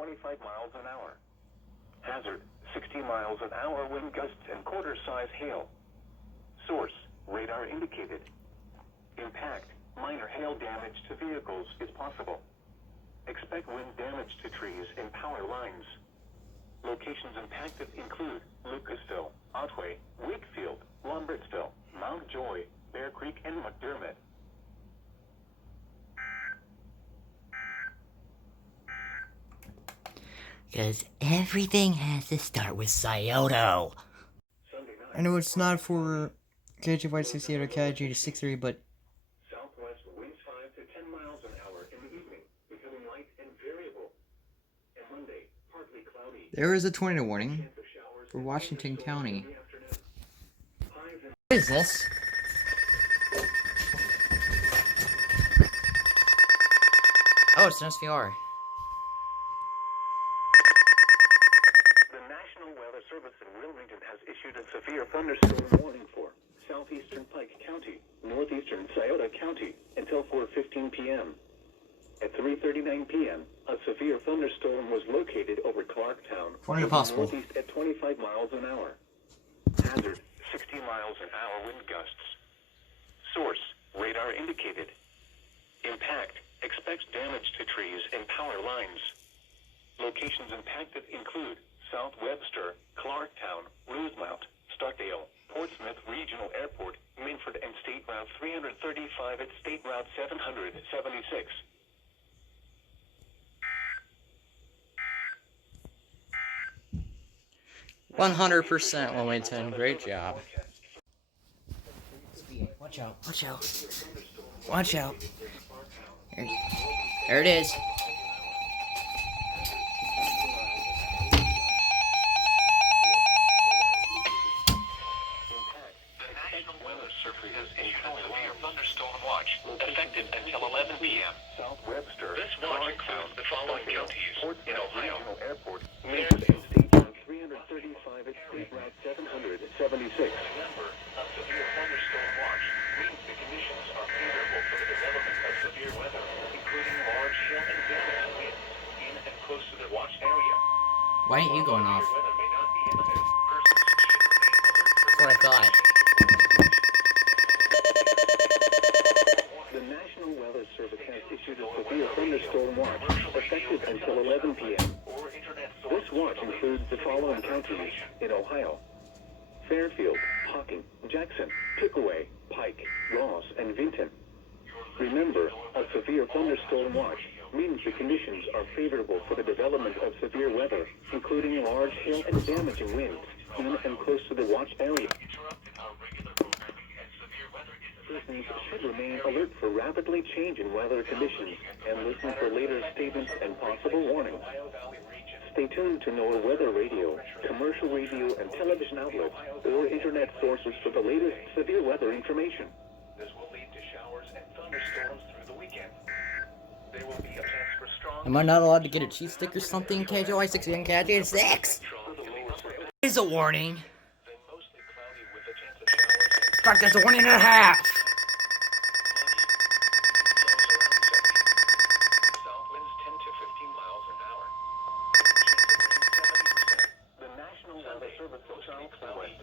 25 miles an hour. Hazard, 60 miles an hour wind gusts and quarter-size hail. Source, radar indicated. Impact, minor hail damage to vehicles is possible. Expect wind damage to trees and power lines. Locations impacted include Lucasville, Otway, Wakefield, Lambertsville, Mount Joy, Bear Creek, and McDermott. Because everything has to start with Scioto. I know it's not for KGY68 or KG63, but Southwest winds 5 to 10 miles an hour in the evening, becoming light and variable. And Monday, partly cloudy. there is a tornado warning for Washington County. What is this? Oh, it's an SVR. The National Weather Service in Wilmington has issued a severe thunderstorm warning for southeastern Pike County, northeastern Scioto County until 4:15 p.m. At 3:39 p.m., a severe thunderstorm was located over Clarktown, When possible. northeast at 25 miles an hour. Hazard, 60 miles an hour wind gusts. Source, radar indicated. Impact, expects damage to trees and power lines. Locations impacted include South Webster, Clarktown, Rosemount, Stockdale, Portsmouth Regional Airport, Minford, and State Route 335 at State Route 776. %, Wilmington. Great job. Watch out, watch out. Watch out. There it is. Thunderstorm watch, effective until 11 p.m. South Webster. This watch includes the following counties in Ohio. Airport, Minford, and State Route 335 at State Route 776. Remember, a severe thunderstorm watch means the conditions are favorable for the development of severe weather, including large hail and damaging winds in and close to the watch area. Why ain't you going off? Weather may not be imminent. Persons should remain alert for That's what I thought. The National Weather Service has issued a severe thunderstorm watch, effective until 11 p.m. This watch includes the following counties in Ohio: Fairfield, Hocking, Jackson, Pickaway, Pike, Ross, and Vinton. Remember, a severe thunderstorm watch means the conditions are favorable for the development of severe weather, including large hail and damaging winds in and close to the watch area. Persons should remain alert for rapidly changing weather conditions and listen for later statements and possible warnings. Stay tuned to NOAA Weather Radio, commercial radio and television outlets, or internet sources for the latest severe weather information. This will lead to showers and thunderstorms through the weekend. There will be a chance for strong... Am I not allowed to get a cheese stick or something? KGY60 and KGY6? Is a warning. In fact, that's a 1.5.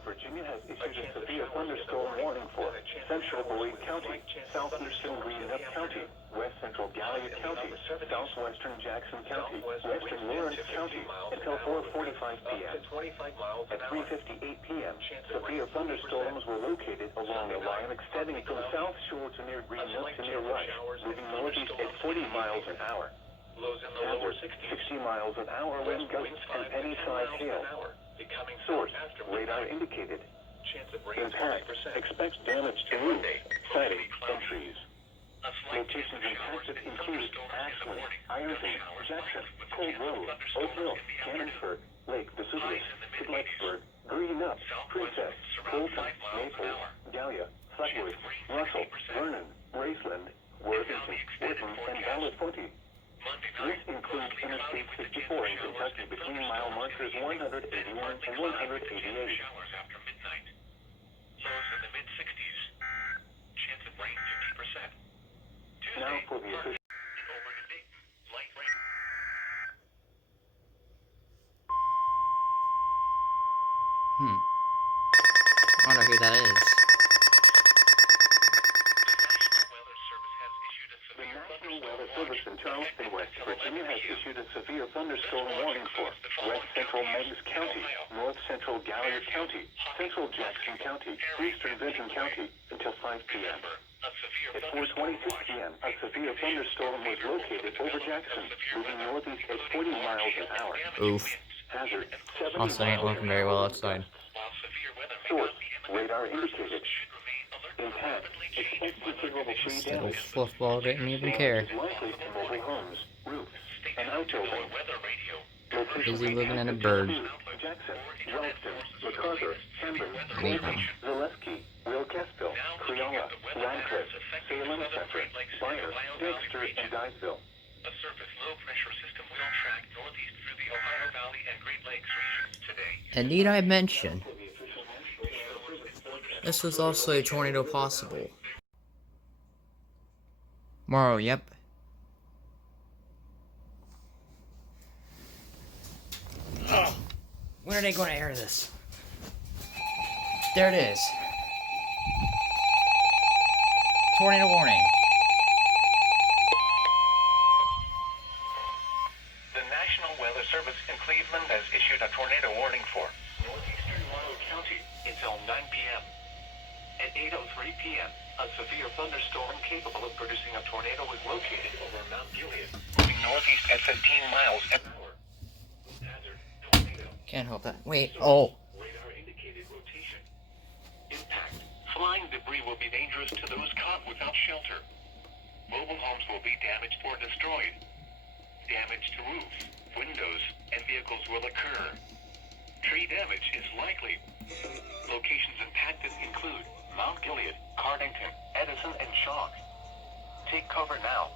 Virginia has issued a severe thunderstorm warning for Central Boyd County, Southeastern Greenup County, West Central Gallia County, Southwestern Jackson County, Western Lawrence County until 4:45 p.m. At 3:58 p.m., severe thunderstorms were located along a line extending from South Shore to near Greenup to near Rush, moving northeast at 40 miles an hour. Hazard, 60 miles an hour wind gusts and penny-sized hail. Source, radar indicated. Impact, expects damage to roofs, siding, and trees. Locations impacted include Ashland, Ironton, Jackson, Cold Road, Oak Hill, Cannonsburg, Lake Vesuvius, Pittsburgh, Greenup, Princess, Colton, Maple, Gallia, Flatwood, Russell, Vernon, Graceland, Worthington, Wharton, and Ballard-Fonte. This includes Interstate 64 in Kentucky between mile markers 181 and 188. Showers after midnight. Lows in the mid-60s. Chance of rain 50%. Tuesday, now for the official. Over to Dayton. Light rain. I wonder who that is. The National Weather Service in Charleston, West Virginia has issued a severe thunderstorm warning for west central Meigs County, north central Gallia County, central Jackson County, eastern Vinton County until 5 p.m. At 4:26 p.m., a severe thunderstorm was located over Jackson, moving northeast at 40 miles an hour. Oof. Hazard 70 Also, ain't miles looking an very hour well west. outside. Source, radar indicated. Impact, expect considerable tree This little damage. fluffball didn't even care. Damage is likely to mobile homes, roofs, and outbuildings. Busy looking at a bird. Jackson, Wellston, MacArthur, Camden, Leave Colton, him. Zaleski, Wilkesville, Creola, Radcliffe, Salem Center, Byers, Dexter, and Diceville. A surface low-pressure system will track northeast through the Ohio Valley and Great Lakes regions today. And need I mention, this was also a tornado possible. Morrow, yep. Ugh. When are they going to air this? There it is. Tornado warning. The National Weather Service in Cleveland has issued a tornado warning for northeastern Monroe County until 9 p.m. At 8:03 p.m., a severe thunderstorm capable of producing a tornado is located over Mount Gilead, moving northeast at 15 miles an hour. Hazard, tornado. Can't help that. Wait, oh. Radar indicated rotation. Impact. Flying debris will be dangerous to those caught without shelter. Mobile homes will be damaged or destroyed. Damage to roofs, windows, and vehicles will occur. Tree damage is likely. Locations impacted include Mount Gilead, Cardington, Edison, and Shaw. Take cover now.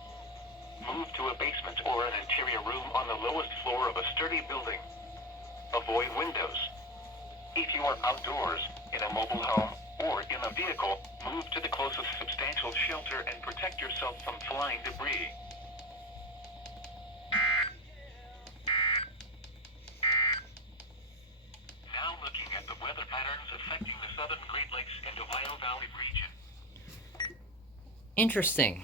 Move to a basement or an interior room on the lowest floor of a sturdy building. Avoid windows. If you are outdoors, in a mobile home, or in a vehicle, move to the closest substantial shelter and protect yourself from flying debris. Now looking at the weather patterns affecting the southern Great Lakes and Ohio Valley region. Interesting.